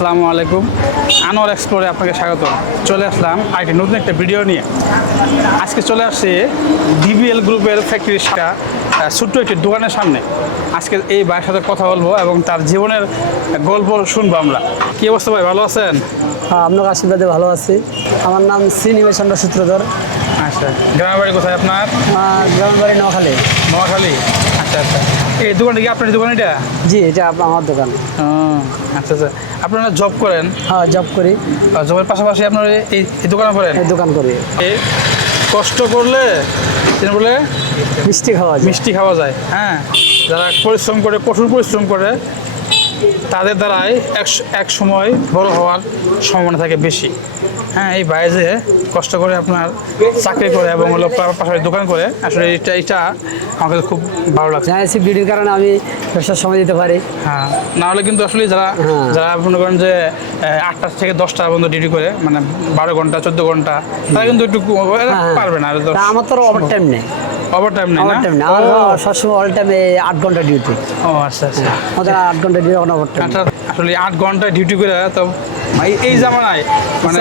আসসালামু আলাইকুম। আনোয়ার এক্সপ্লোরে আপনাকে স্বাগত চলে আসলাম আরেকটি নতুন একটা ভিডিও নিয়ে। আজকে চলে আসছি ডিবিএল গ্রুপের ফ্যাক্টরির সাথে ছোট্ট একটি দোকানের সামনে। আজকে এই ভাইয়ের সাথে কথা বলব এবং তার জীবনের গল্প শুনব আমরা। কি অবস্থা ভাই ভালো আছেন? হ্যাঁ আপনার আশীর্বাদে ভালো আছি। আমার নাম শ্রীনিবাস চন্দ্র সূত্রধর। আচ্ছা গ্রামের বাড়ি কোথায় আপনার? গ্রামের বাড়ি নোয়াখালী। নোয়াখালী। আচ্ছা আচ্ছা। এই দোকানটা কি আপনার দোকান এটা? জি এটা আমার দোকান। আচ্ছা আচ্ছা। আপনারা জব করেন? হ্যাঁ জব করি। জবের পাশাপাশি আপনারা এই দোকানে করেন? এই দোকান করি। কষ্ট করলে বলে মিষ্টি খাওয়া যায়। মিষ্টি খাওয়া যায়। হ্যাঁ যারা পরিশ্রম করে কঠোর পরিশ্রম করে তাদের দ্বারাই এক এক সময় বড় হওয়ার সম্ভাবনা থাকে বেশি। হ্যাঁ এই বাইরে কষ্ট করে আপনার চাকরি করে এবং হলো পাশাপাশি দোকান করে আসলে এটা এটা আমাকে খুব ভালো লাগছে। জানাইছি বিউটির কারণে আমি ব্যবসার সময় দিতে পারি। হ্যাঁ নাহলে কিন্তু আসলে যারা হ্যাঁ। যারা মনে করেন যে আটটা থেকে দশটা পর্যন্ত ডিউটি করে মানে বারো ঘণ্টা চোদ্দ ঘণ্টা তারা কিন্তু একটু হ্যাঁ, পারবে না। আমার তো ওভার টাইম নেই। ওভার টাইম নেই ওভার না টাইম আমার সবসময় অল টাইমে আট ঘণ্টা ডিউটি ও আচ্ছা আচ্ছা। আমাদের আট ঘণ্টা ডিউটি এখন ওভার টাইম আচ্ছা, আসলে আট ঘণ্টা ডিউটি করে তো এই- এই জামানায় মানে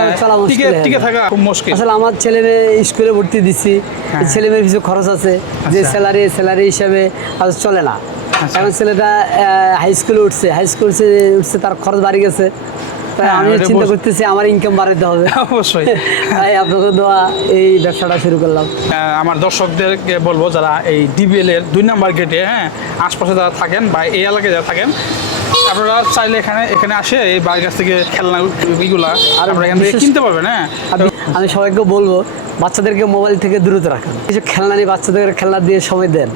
টিকে টিকে থাকা খুব মুশকিল। আসলে আমার ছেলে মেয়ে স্কুলে ভর্তি দিচ্ছি হ্যাঁ। ছেলে মেয়ের কিছু খরচ আছে। যে আচ্ছা। স্যালারি স্যালারি হিসাবে আজ চলে না। আচ্ছা। এখন ছেলেটা হাই স্কুলে উঠছে। হাই স্কুল উঠছে তার খরচ বাড়ি গেছে। আমি চিন্তা করতেছি আমার ইনকাম বাড়াতে হবে। অবশ্যই। আপনাকে দোয়া এই ব্যবসাটা শুরু করলাম। আমার দর্শকদেরকে বলব যারা এই ডিবিএল এর দুই নাম্বার গেটে হ্যাঁ আশপাশে যারা থাকেন বা এই এলাকায় যারা থাকেন আপনারা চাইলে এখানে এখানে আসে এই বাড়ির কাছ থেকে খেলনা এইগুলা আর আপনারা এখান থেকে কিনতে পারবেন হ্যাঁ। আমি- আমি সবাইকে বলব বাচ্চাদেরকে মোবাইল থেকে দূরত রাখুন। কিছু খেলনা নিয়ে বাচ্চাদের খেলনা দিয়ে সময় দেন।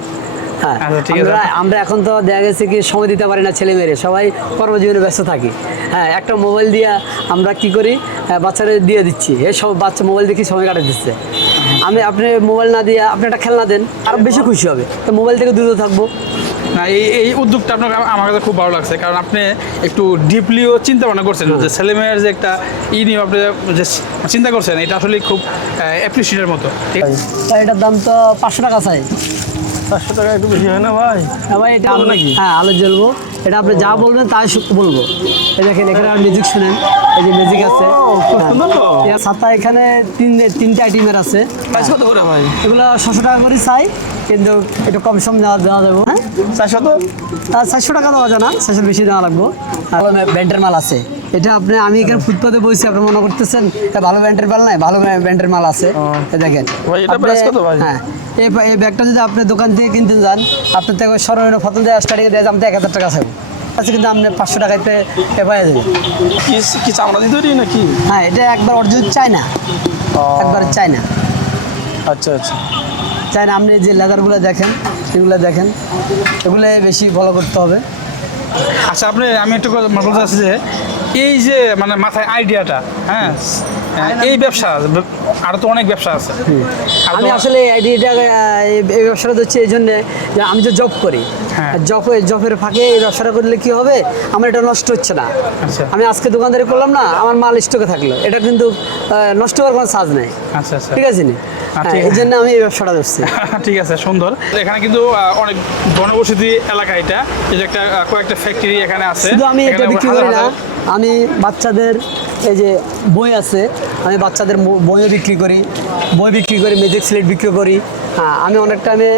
হ্যাঁ আচ্ছা। আমরা আমরা এখন তো দেখা গেছে কি সময় দিতে পারি না ছেলে মেয়েরে সবাই কর্মজীবনে ব্যস্ত থাকি। হ্যাঁ একটা মোবাইল দিয়ে আমরা কি করি? হ্যাঁ, বাচ্চাদের দিয়ে দিচ্ছি। এই সব বাচ্চা মোবাইল দেখি সময় কাটা দিচ্ছে। আমি আপনি মোবাইল না দিয়ে আপনি একটা খেলনা দেন আরও বেশি খুশি হবে। তো মোবাইল থেকে দূরে থাকব। না এই এই উদ্যোগটা আপনার আমার কাছে খুব ভালো লাগছে। কারণ আপনি একটু ডিপলিও চিন্তা ভাবনা করছেন যে ছেলেমেয়ের যে একটা ই নিয়ে আপনি যে চিন্তা করছেন এটা আসলে খুব অ্যাপ্রিসিয়েটের মতো। এটার দাম তো পাঁচশো টাকা চাই। পাঁচশো টাকা একটু বেশি হয় না ভাই? হ্যাঁ ভাই এটা আলো নাকি? হ্যাঁ আলো জ্বলবো। এটা আপনি যা বলবেন তাই বলব। এই দেখেন এখানে মিউজিক শুনেন। এই যে মিউজিক আছে। হ্যাঁ। ছাতা এখানে তিন তিনটা আইটেমের আছে। এগুলো ছশো টাকা করে চাই কিন্তু একটু কম সম দেওয়া দেওয়া যাব। হ্যাঁ? চারশো তো চারশো টাকা দেওয়া যায় না চারশো বেশি দেওয়া লাগবো। ব্যান্ডের মাল আছে। এটা আপনি আমি এখানে ফুটপাতে বসে আপনি মনে করতেছেন ভালো ব্যান্ডের মাল নাই ভালো ব্যান্ডের মাল আছে। দেখেন। আপনি-? হ্যাঁ। এই এই ব্যাগটা যদি আপনি দোকান থেকে কিনতে যান আপনার থেকে সর্বনিম্ন ফটো দেওয়া স্টার্টিং দেওয়া আপনি এক হাজার টাকা চাইব আচ্ছা কিন্তু আপনি পাঁচশো টাকাতে পেয়ে যাবেন। কি চামড়া দিয়ে তৈরি নাকি? হ্যাঁ এটা একবার অরিজিনাল চাই না একবার চাই না আচ্ছা আচ্ছা। চাই না আপনি যে লেদারগুলো দেখেন এগুলো দেখেন এগুলো বেশি ফলো করতে হবে। আচ্ছা আপনি আমি একটু কথা বলতে চাচ্ছি যে এই যে মানে মাথায় আইডিয়াটা হ্যাঁ এই ব্যবসা আরও তো অনেক ব্যবসা আছে। আমি আসলে এই ব্যবসাটা হচ্ছে এই জন্যে যে আমি তো জব করি হ্যাঁ। জব জবের ফাঁকে এই ব্যবসাটা করলে কি হবে? আমার এটা নষ্ট হচ্ছে না। আচ্ছা। আমি আজকে দোকানদারি করলাম না আমার মাল স্টকে থাকল। এটা কিন্তু নষ্ট হওয়ার কোনো সাজ নেই। আচ্ছা আচ্ছা। ঠিক আছে নি? হ্যাঁ, এই জন্য আমি এই ব্যবসাটা করছি ঠিক আছে সুন্দর। এখানে কিন্তু অনেক ঘনবসতি এলাকা এটা। এই যে একটা কয়েকটা ফ্যাক্টরি এখানে আছে। শুধু আমি এটা বিক্রি করি না। আমি বাচ্চাদের এই যে বই আছে, আমি বাচ্চাদের বইও বিক্রি করি, বই বিক্রি করি, ম্যাজিক স্লেট বিক্রি করি। হ্যাঁ আমি অনেক টাইমে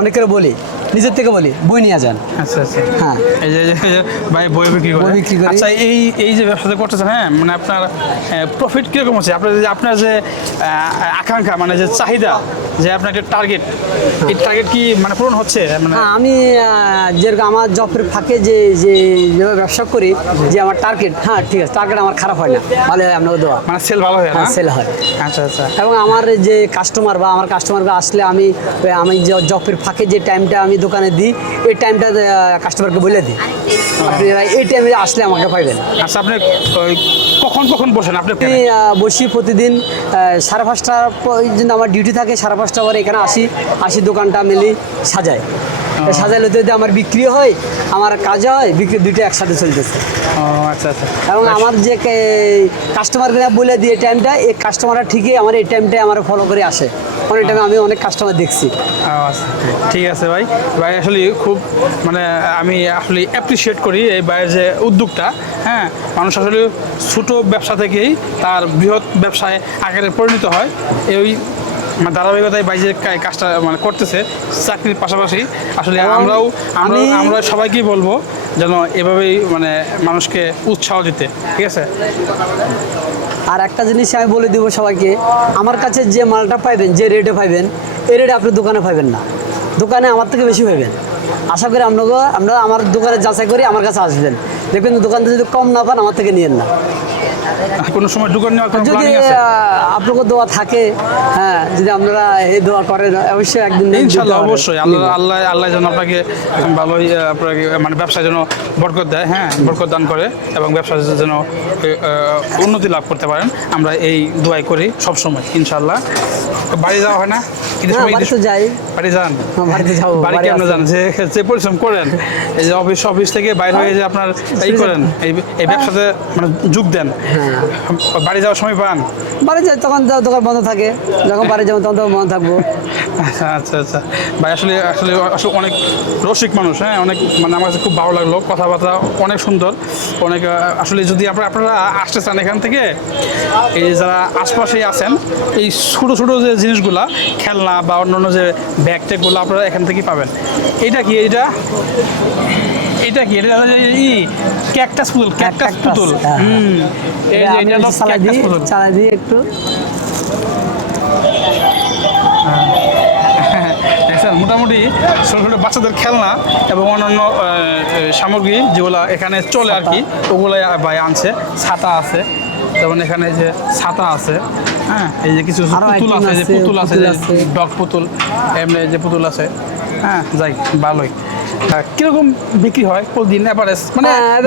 অনেকের বলি নিজের থেকে বলি বই নিয়ে যান। আচ্ছা আচ্ছা। হ্যাঁ। এই যে ভাই বই বিক্রি করে। বিক্রি করি। আচ্ছা এই এই যে ব্যবসাটা করতেছেন হ্যাঁ মানে আপনার প্রফিট কীরকম হচ্ছে? আপনার যে আপনার যে আকাঙ্ক্ষা মানে যে চাহিদা যে আপনার একটা টার্গেট এই টার্গেট কি মানে পূরণ হচ্ছে? মানে হ্যাঁ আমি যেরকম আমার জবের ফাঁকে যে যে ব্যবসা করি যে আমার টার্গেট হ্যাঁ ঠিক আছে টার্গেট আমার খারাপ হয় না ভালো হয় আপনাকে দেওয়া। মানে সেল ভালো হয় না? হ্যাঁ সেল হয়। আচ্ছা আচ্ছা। এবং আমার যে কাস্টমার বা আমার কাস্টমার আসলে আমি আমি যে জবের ফাঁকে যে টাইমটা আমি দোকানে দিই এই টাইমটা কাস্টমারকে বলে দিই। আপনি এই টাইমে আসলে আমাকে পাইবেন আচ্ছা আপনি কখন কখন বসেন আপনি বসি প্রতিদিন সাড়ে পাঁচটা আমার ডিউটি থাকে সাড়ে পাঁচটা আবার এখানে আসি আসি দোকানটা মেলি সাজাই। সাজাইলে যদি আমার বিক্রি হয় আমার কাজ হয় বিক্রি দুইটা একসাথে চলতেছে। আচ্ছা আচ্ছা। এবং আমার যে কাস্টমারকে বলে দিয়ে টাইমটা এই কাস্টমাররা ঠিকই আমার এই টাইমটাই আমার ফলো করে আসে। অনেক টাইমে আমি অনেক কাস্টমার দেখছি। আচ্ছা, ঠিক আছে ভাই। ভাই আসলে খুব মানে আমি আসলে অ্যাপ্রিসিয়েট করি এই ভাইয়ের যে উদ্যোগটা হ্যাঁ? মানুষ আসলে ছোটো ব্যবসা থেকেই তার বৃহৎ ব্যবসায় আকারে পরিণত হয়। এই মানে ধারাবাহিকতায় যে কাজটা মানে করতেছে চাকরির পাশাপাশি। আসলে আমরাও আমরা আমি- আমরা সবাইকেই বলব যেন এভাবেই মানে মানুষকে উৎসাহ দিতে ঠিক আছে? আর একটা জিনিস আমি বলে দিব সবাইকে আমার কাছে যে মালটা পাইবেন যে রেটে পাইবেন এই রেটে আপনি দোকানে পাইবেন না। দোকানে আমার থেকে বেশি পাইবেন। আশা করি আপনাকে আমরা আমার দোকানে যাচাই করি আমার কাছে আসবেন। দেখবেন দোকান থেকে যদি কম না পান আমার থেকে নিয়েন না। কোনো সময় দোকান নেওয়ার কোনো যদি আপনাকে দোয়া থাকে হ্যাঁ যদি আপনারা এই দোয়া করেন অবশ্যই একদিন ইনশাল্লাহ অবশ্যই। আল্লাহ আল্লাহ আল্লাহ যেন আপনাকে ভালোই আপনাকে মানে ব্যবসায় যেন বরকত দেয় হ্যাঁ বরকত দান করে এবং ব্যবসা যেন উন্নতি লাভ করতে পারেন। আমরা এই দোয়াই করি সবসময় ইনশাল্লাহ। তো বাড়ি যাওয়া হয় না? ঈদের সময় ঈদের- বাড়িতে যাই। বাড়ি যান? বাড়িতে যাব, বাড়ি বাড়ি কেন যান? যে যে পরিশ্রম করেন এই যে অফিস অফিস থেকে বাইরে হয়ে যে আপনার এই করেন এই এই ব্যবসাতে মানে যোগ দেন। হ্যাঁ। বাড়ি যাওয়ার সময় পান? বাড়ি যাই তখন দোকান বন্ধ থাকে। যখন বাড়ি যাব তখন তো বন্ধ থাকব। আচ্ছা আচ্ছা। ভাই আসলে আসলে আসলে অনেক রসিক মানুষ হ্যাঁ? অনেক মানে আমার কাছে খুব ভালো লাগল। কথাবার্তা অনেক সুন্দর। অনেক আসলে যদি আপনারা আপনারা আসতে চান এখান থেকে এই যারা আশপাশেই আছেন এই ছোটো ছোটো যে জিনিসগুলা খেলনা বা অন্যান্য যে ব্যাগ ট্যাগগুলো আপনারা এখান থেকেই পাবেন। এটা কি এটা এটা কি? এটা ই ক্যাকটাস পুতুল ক্যাকটাস পুতুল। হ্যাঁ। হুম। এই যে আমি এটা হলো ক্যাকটাস পুতুল একটু। দেখছেন মোটামুটি ছোটো ছোটো বাচ্চাদের খেলনা এবং অন্যান্য সামগ্রী যেগুলো এখানে চলে আর কি ওগুলো ভাই আনছে। ছাতা আছে যেমন এখানে যে ছাতা আছে হ্যাঁ এই যে কিছু পুতুল আছে যে পুতুল আছে যে ডগ পুতুল এমনি যে পুতুল আছে হ্যাঁ যাই ভালোই। কীরকম বিক্রি হয় প্রতিদিন অ্যাভারেজ মানে হ্যাঁ,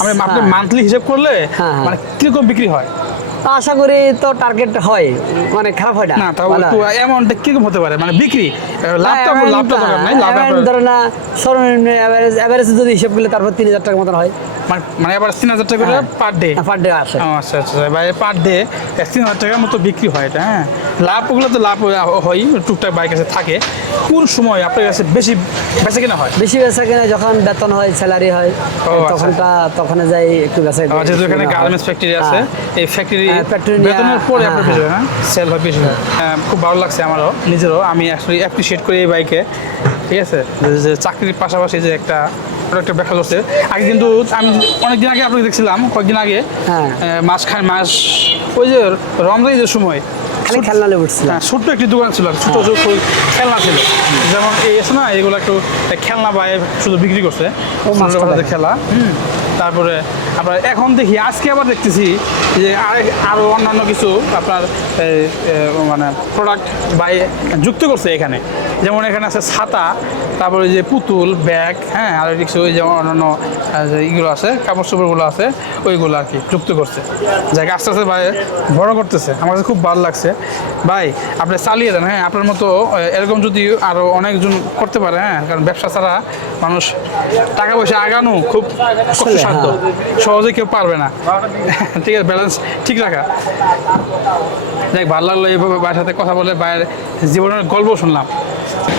আমি হ্যাঁ। মান্থলি হিসেব করলে হ্যাঁ, হ্যাঁ। মানে কীরকম বিক্রি হয় তা আশা করি তো টার্গেট হয়। মানে খারাপ হয় না। না তাও একটু অ্যামাউন্টটা কীরকম হতে পারে? মানে বিক্রি? লাভটা লাভটা দরকার নাই লাভ ধরো না সর্বনিম্ন অ্যাভারেজ অ্যাভারেজ যদি হিসাব করলে তারপর তিন হাজার টাকার মতন হয়। মানে মানে আবার তিন হাজার টাকা করে। পার ডে পার ডে আসে। আচ্ছা আচ্ছা ভাই পার ডে তিন হাজার টাকার মতো বিক্রি হয় এটা হ্যাঁ? লাভ ওগুলো তো লাভ হয় টুকটাক বাইক কাছে থাকে। কোন সময় আপনার কাছে বেশি বেচা কেনা হয়? বেশি বেচা কিনা যখন বেতন হয় স্যালারি হয় আচ্ছা। তখনটা তখন যাই একটু বেচা যেহেতু এখানে গার্মেন্টস ফ্যাক্টরি আছে হ্যাঁ। এই ফ্যাক্টরি বেতনের পরে হ্যাঁ, আপনার হ্যাঁ। বেশি হয়, হ্যাঁ? সেল হয় বেশি খুব ভালো লাগছে আমারও নিজেরও। আমি আসলে অ্যাপ্রিসিয়েট করি এই বাইকে ঠিক আছে? যে- চাকরির পাশাপাশি যে একটা একটা ব্যাখ্যা করছে। আগে কিন্তু আমি অনেকদিন আগে আপনাকে দেখছিলাম কয়েকদিন আগে। মাস খান মাস ওই যে রমজান ঈদের সময় খালি খেলনা উঠছিলাম হ্যাঁ ছোট্ট একটি দোকান ছিল ছোট ছোট খেলনা ছিল। যেমন এই আছে না এগুলো একটু খেলনা বা শুধু বিক্রি করছে। খেলা তারপরে আপনার এখন দেখি আজকে আবার দেখতেছি যে আরেক আরও অন্যান্য কিছু আপনার মানে প্রোডাক্ট বাই যুক্ত করছে এখানে। যেমন এখানে আছে ছাতা তারপরে যে পুতুল ব্যাগ হ্যাঁ আরও কিছু ওই যে অন্যান্য ইগুলো আছে কাপড় চোপড়গুলো আছে ওইগুলো আর কি যুক্ত করছে। যাকে আস্তে আস্তে ভাই বড় করতেছে আমার কাছে খুব ভালো লাগছে। ভাই আপনি চালিয়ে দেন হ্যাঁ আপনার মতো এরকম যদি আরও অনেকজন করতে পারে হ্যাঁ কারণ ব্যবসা ছাড়া মানুষ টাকা পয়সা আগানো খুব কষ্টসাধ্য। সহজে কেউ পারবে না। ঠিক আছে ব্যালেন্স ঠিক রাখা। দেখ, ভালো লাগল এইভাবে বাইরের সাথে কথা বলে বাইরের জীবনের গল্প শুনলাম।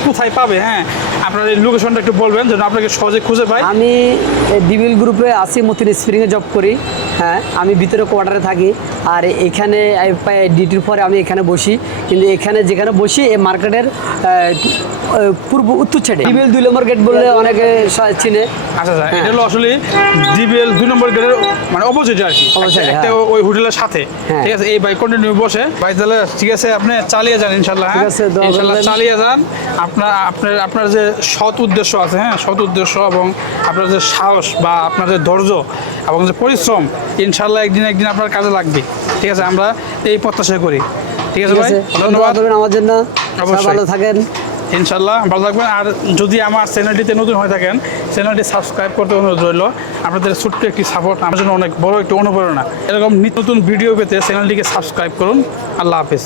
কোথায় পাবে হ্যাঁ? আপনার এই লোকেশনটা একটু বলবেন যেন আপনাকে সহজে খুঁজে পাই। আমি ডিবিল গ্রুপে আছি মতিন স্প্রিংয়ে জব করি হ্যাঁ? আমি ভিতরে কোয়ার্টারে থাকি আর এখানে ডিউটির পরে আমি এখানে বসি। কিন্তু এখানে যেখানে বসি এই মার্কেটের পূর্ব উত্তর ছেড়ে ডিবিল দুই নম্বর গেট বললে অনেকে চিনে। আচ্ছা আচ্ছা এটা হলো আসলে ডিবিএল দুই নম্বর গেটের মানে অপোজিট আর কি। একটা হ্যাঁ। ওই হোটেলের সাথে। হ্যাঁ। ঠিক আছে এই বাইক কন্টিনিউ বসে। ভাই তাহলে ঠিক আছে আপনি চালিয়ে যান ইনশাল্লাহ হ্যাঁ? ঠিক আছে, দোয়া ইনশাল্লাহ চালিয়ে যান। আপনার আপনার আপনার যে সৎ উদ্দেশ্য আছে হ্যাঁ সৎ উদ্দেশ্য এবং আপনার যে সাহস বা আপনার যে ধৈর্য এবং যে পরিশ্রম ইনশাল্লাহ একদিন একদিন আপনার কাজে লাগবে। ঠিক আছে আমরা এই প্রত্যাশা করি। ঠিক আছে ভাই? ধন্যবাদ। আমার জন্য। ভালো থাকেন। ইনশাল্লাহ ভালো থাকবেন। আর যদি আমার চ্যানেলটিতে নতুন হয়ে থাকেন চ্যানেলটি সাবস্ক্রাইব করতে অনুরোধ রইল। আপনাদের ছোট্ট একটি সাপোর্ট আমার জন্য অনেক বড় একটি অনুপ্রেরণা। এরকম নিত্য নতুন ভিডিও পেতে চ্যানেলটিকে সাবস্ক্রাইব করুন। আল্লাহ হাফিজ।